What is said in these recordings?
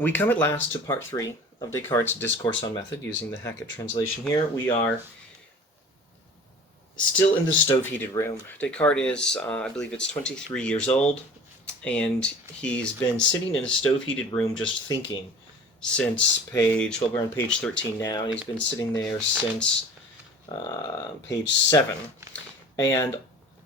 We come at last to part 3 of Descartes' Discourse on Method, using the Hackett translation here. We are still in the stove-heated room. Descartes is, I believe it's 23 years old, and he's been sitting in a stove-heated room just thinking since we're on page 13 now, and he's been sitting there since page 7. And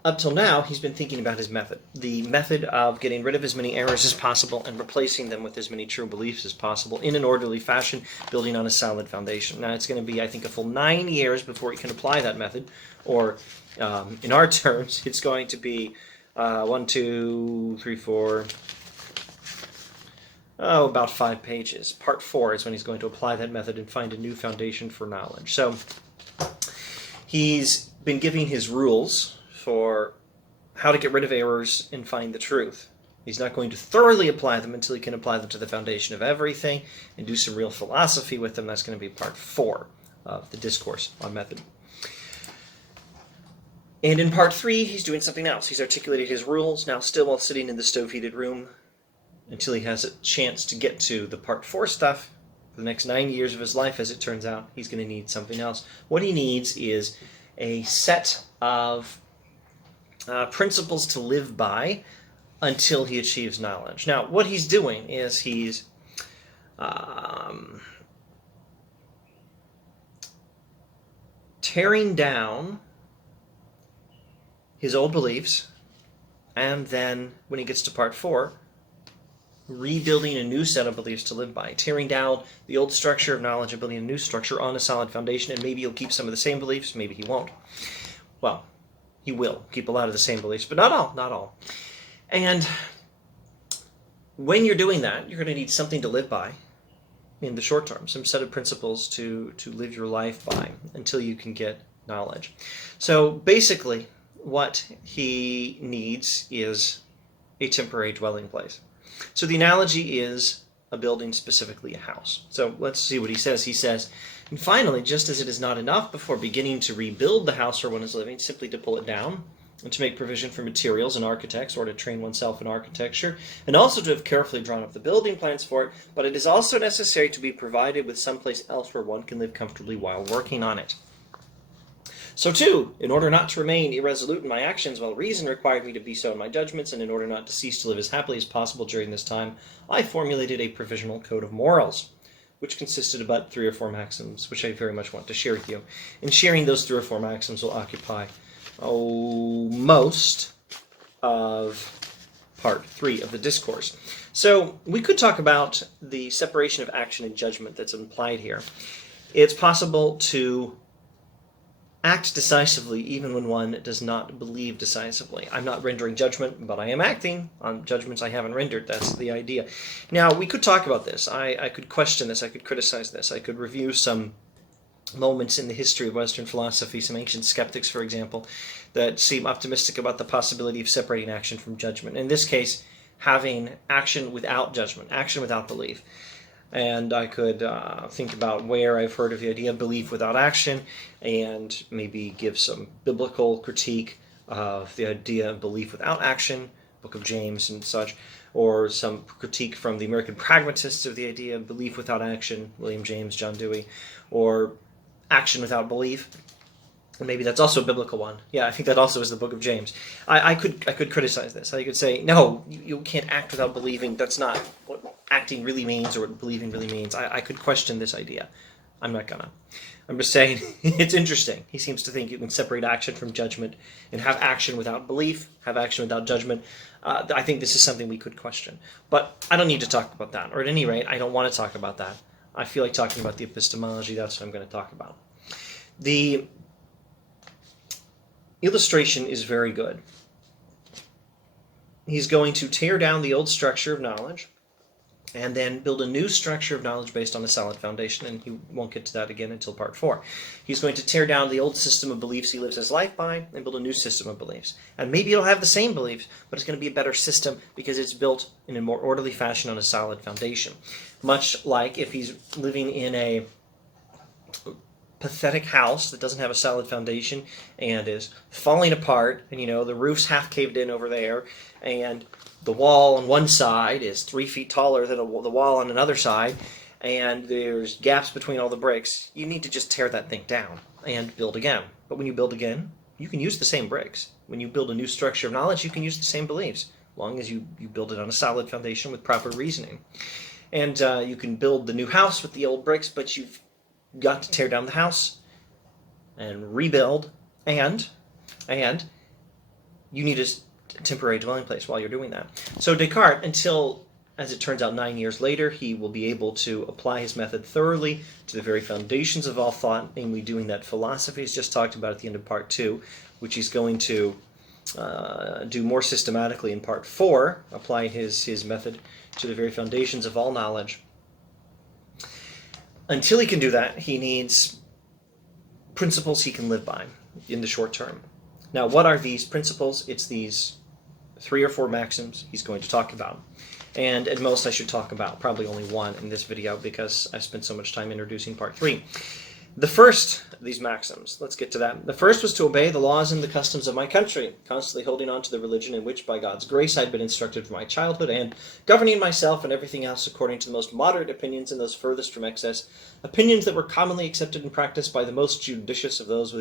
up till now, he's been thinking about his method. The method of getting rid of as many errors as possible and replacing them with as many true beliefs as possible in an orderly fashion, building on a solid foundation. Now, it's going to be, I think, a full 9 years before he can apply that method, or in our terms, it's going to be 1, 2, 3, 4, about 5 pages. Part 4 is when he's going to apply that method and find a new foundation for knowledge. So he's been giving his rules for how to get rid of errors and find the truth. He's not going to thoroughly apply them until he can apply them to the foundation of everything and do some real philosophy with them. That's going to be part 4 of the Discourse on Method. And in part 3, he's doing something else. He's articulated his rules, now still while sitting in the stove-heated room, until he has a chance to get to the part 4 stuff. For the next 9 years of his life, as it turns out, he's going to need something else. What he needs is a set of principles to live by until he achieves knowledge. Now, what he's doing is he's tearing down his old beliefs, and then, when he gets to part 4, rebuilding a new set of beliefs to live by, tearing down the old structure of knowledge and building a new structure on a solid foundation, and maybe he'll keep some of the same beliefs, maybe he won't. Well, he will keep a lot of the same beliefs, but not all. And when you're doing that, you're going to need something to live by in the short term, some set of principles to live your life by until you can get knowledge. So basically, what he needs is a temporary dwelling place. So the analogy is a building, specifically a house. So let's see what he says. He says, and finally, just as it is not enough before beginning to rebuild the house where one is living, simply to pull it down, and to make provision for materials and architects, or to train oneself in architecture, and also to have carefully drawn up the building plans for it, but it is also necessary to be provided with some place else where one can live comfortably while working on it. So too, in order not to remain irresolute in my actions while reason required me to be so in my judgments, and in order not to cease to live as happily as possible during this time, I formulated a provisional code of morals, which consisted of about 3 or 4 maxims, which I very much want to share with you. And sharing those 3 or 4 maxims will occupy most of part 3 of the discourse. So we could talk about the separation of action and judgment that's implied here. It's possible to act decisively even when one does not believe decisively. I'm not rendering judgment, but I am acting on judgments I haven't rendered. That's the idea. Now, we could talk about this. I could question this. I could criticize this. I could review some moments in the history of Western philosophy, some ancient skeptics, for example, that seem optimistic about the possibility of separating action from judgment. In this case, having action without judgment, action without belief. And I could think about where I've heard of the idea of belief without action, and maybe give some biblical critique of the idea of belief without action, Book of James and such, or some critique from the American pragmatists of the idea of belief without action, William James, John Dewey, or action without belief. And maybe that's also a biblical one. Yeah, I think that also is the Book of James. I could criticize this. I could say, no, you can't act without believing. That's not what acting really means or what believing really means. I could question this idea. I'm not gonna. I'm just saying it's interesting. He seems to think you can separate action from judgment and have action without belief, have action without judgment. I think this is something we could question. But I don't need to talk about that. Or at any rate, I don't want to talk about that. I feel like talking about the epistemology. That's what I'm going to talk about. The illustration is very good. He's going to tear down the old structure of knowledge and then build a new structure of knowledge based on a solid foundation, and he won't get to that again until part 4. He's going to tear down the old system of beliefs he lives his life by and build a new system of beliefs. And maybe it'll have the same beliefs, but it's going to be a better system because it's built in a more orderly fashion on a solid foundation. Much like if he's living in a pathetic house that doesn't have a solid foundation and is falling apart, and the roof's half caved in over there, and the wall on one side is 3 feet taller than the wall on another side, and there's gaps between all the bricks, you need to just tear that thing down and build again. But when you build again, you can use the same bricks. When you build a new structure of knowledge, you can use the same beliefs, as long as you build it on a solid foundation with proper reasoning. And you can build the new house with the old bricks, but you've got to tear down the house and rebuild, and you need a temporary dwelling place while you're doing that. So Descartes, until, as it turns out, 9 years later, he will be able to apply his method thoroughly to the very foundations of all thought, namely doing that philosophy he's just talked about at the end of part 2, which he's going to do more systematically in part 4, apply his method to the very foundations of all knowledge. Until he can do that, he needs principles he can live by in the short term. Now, what are these principles? It's these 3 or 4 maxims he's going to talk about. And at most I should talk about probably only one in this video because I've spent so much time introducing part 3. The first of these maxims, let's get to that. The first was to obey the laws and the customs of my country, constantly holding on to the religion in which by God's grace I had been instructed from my childhood, and governing myself and everything else according to the most moderate opinions and those furthest from excess, opinions that were commonly accepted and practiced by the most judicious of those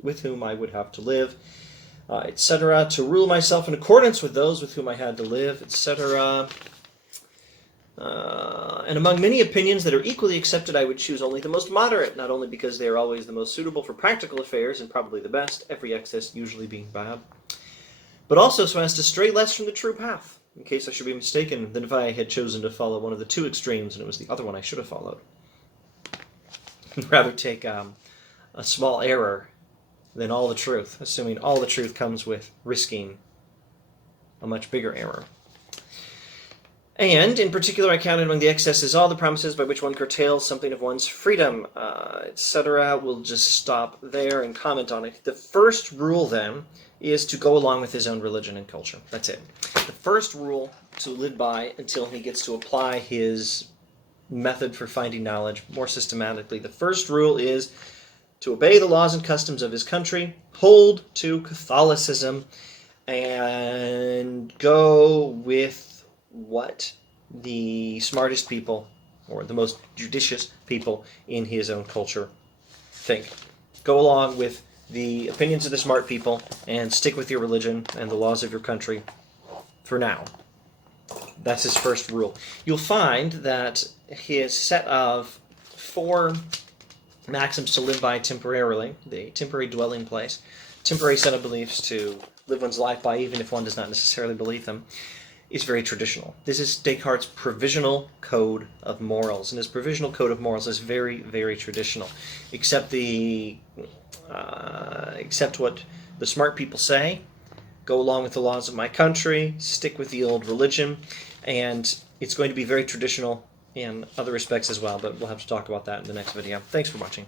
with whom I would have to live, etc., to rule myself in accordance with those with whom I had to live, etc., and among many opinions that are equally accepted, I would choose only the most moderate, not only because they are always the most suitable for practical affairs and probably the best, every excess usually being bad, but also so as to stray less from the true path, in case I should be mistaken than if I had chosen to follow one of the 2 extremes and it was the other one I should have followed. Rather take a small error than all the truth, assuming all the truth comes with risking a much bigger error. And, in particular, I counted among the excesses all the promises by which one curtails something of one's freedom, etc. We'll just stop there and comment on it. The first rule, then, is to go along with his own religion and culture. That's it. The first rule to live by until he gets to apply his method for finding knowledge more systematically. The first rule is to obey the laws and customs of his country, hold to Catholicism, and go with what the smartest people or the most judicious people in his own culture think. Go along with the opinions of the smart people and stick with your religion and the laws of your country for now. That's his first rule. You'll find that his set of 4 maxims to live by temporarily, the temporary dwelling place, temporary set of beliefs to live one's life by even if one does not necessarily believe them, is very traditional. This is Descartes' provisional code of morals, and his provisional code of morals is very, very traditional, except what the smart people say, go along with the laws of my country, stick with the old religion, and it's going to be very traditional in other respects as well, but we'll have to talk about that in the next video. Thanks for watching.